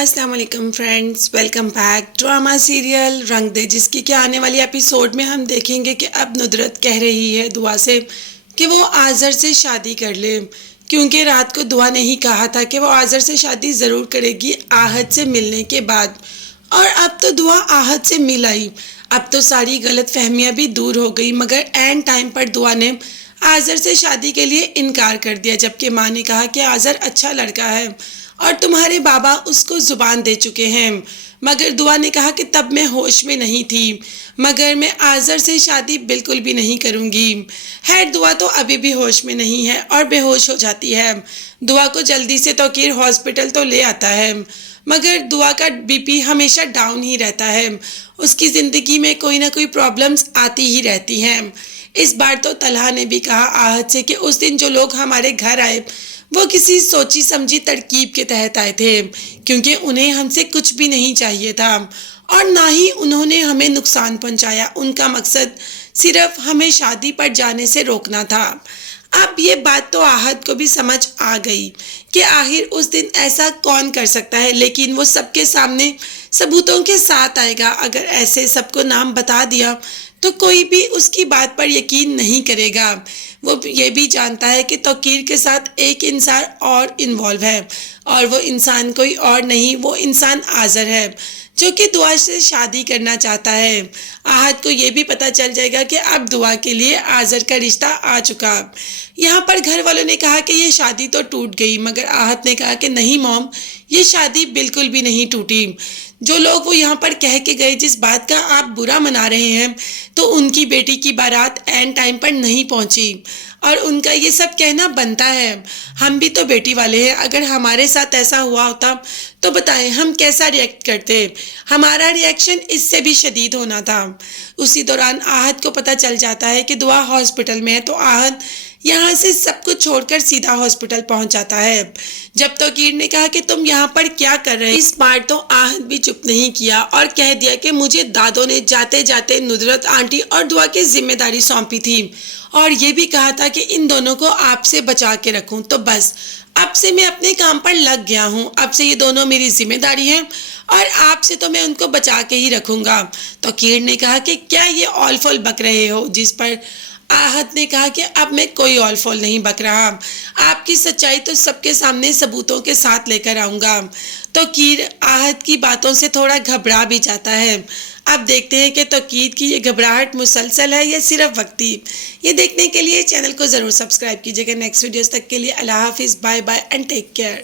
अस्सलाम वालेकुम friends, welcome back. Drama serial रंग दे, जिसकी कि आने वाली एपिसोड में हम देखेंगे कि अब नुदरत कह रही है दुआ से कि वो आज़र से शादी कर ले, क्योंकि रात को दुआ ने ही कहा था कि वो आज़र से शादी ज़रूर करेगी आहद से मिलने के बाद। और अब तो दुआ आहद से मिल आई, अब तो सारी गलत फहमियाँ भी दूर हो गई, मगर एंड टाइम पर दुआ ने आज़र से शादी के लिए इनकार कर दिया, जबकि माँ ने कहा कि आज़र अच्छा लड़का है और तुम्हारे बाबा उसको ज़ुबान दे चुके हैं। मगर दुआ ने कहा कि तब मैं होश में नहीं थी, मगर मैं आज़र से शादी बिल्कुल भी नहीं करूँगी। खैर दुआ तो अभी भी होश में नहीं है और बेहोश हो जाती है। दुआ को जल्दी से तौकीर हॉस्पिटल तो ले आता है, मगर दुआ का बीपी हमेशा डाउन ही रहता है। उसकी ज़िंदगी में कोई ना कोई प्रॉब्लम्स आती ही रहती हैं। इस बार तो तलहा ने भी कहा आहद से कि उस दिन जो लोग हमारे घर आए वो किसी सोची समझी तरकीब के तहत आए थे, क्योंकि उन्हें हमसे कुछ भी नहीं चाहिए था और ना ही उन्होंने हमें नुकसान पहुंचाया। उनका मकसद सिर्फ हमें शादी पर जाने से रोकना था। अब ये बात तो आहद को भी समझ आ गई कि आखिर उस दिन ऐसा कौन कर सकता है, लेकिन वो सबके सामने सबूतों के साथ आएगा। अगर ऐसे सबको नाम बता दिया तो कोई भी उसकी बात पर यकीन नहीं करेगा। वो ये भी जानता है कि तौकीर के साथ एक इंसान और इन्वॉल्व है, और वो इंसान कोई और नहीं, वो इंसान आज़र है जो कि दुआ से शादी करना चाहता है। आहद को ये भी पता चल जाएगा कि अब दुआ के लिए आज़र का रिश्ता आ चुका। यहाँ पर घर वालों ने कहा कि ये शादी तो टूट गई, मगर आहद ने कहा कि नहीं मॉम, ये शादी बिल्कुल भी नहीं टूटी। जो लोग वो यहाँ पर कह के गए, जिस बात का आप बुरा मना रहे हैं, तो उनकी बेटी की बारात एंड टाइम पर नहीं पहुँची और उनका ये सब कहना बनता है। हम भी तो बेटी वाले हैं, अगर हमारे साथ ऐसा हुआ होता तो बताएं हम कैसा रिएक्ट करते। हमारा रिएक्शन इससे भी शदीद होना था। उसी दौरान आहद को पता चल जाता है कि दुआ हॉस्पिटल में है, तो आहद यहाँ से सब कुछ छोड़कर सीधा हॉस्पिटल पहुँच जाता है। जब तौकीर ने कहा कि तुम यहाँ पर क्या कर रहे हैं, इस बार तो आहद भी चुप नहीं किया और कह दिया कि मुझे दादों ने जाते जाते नुदरत आंटी और दुआ की जिम्मेदारी सौंपी थी और ये भी कहा था कि इन दोनों को आपसे बचा के रखूं, तो बस अब से मैं अपने काम पर लग गया हूँ। अब से ये दोनों मेरी जिम्मेदारी हैं और आपसे तो मैं उनको बचा के ही रखूँगा। तौकीर ने कहा कि क्या ये ऑल फॉल बक रहे हो, जिस पर आहद ने कहा कि अब मैं कोई ऑल फॉल नहीं बक रहा, आपकी सच्चाई तो सबके सामने सबूतों के साथ लेकर आऊँगा। तौकीर आहद की बातों से थोड़ा घबरा भी जाता है। अब देखते हैं कि तौकीर की ये घबराहट मुसलसल है या सिर्फ वक्ती। ये देखने के लिए चैनल को ज़रूर सब्सक्राइब कीजिएगा। नेक्स्ट वीडियोस तक के लिए अल्लाह हाफिज़, bye bye and take care.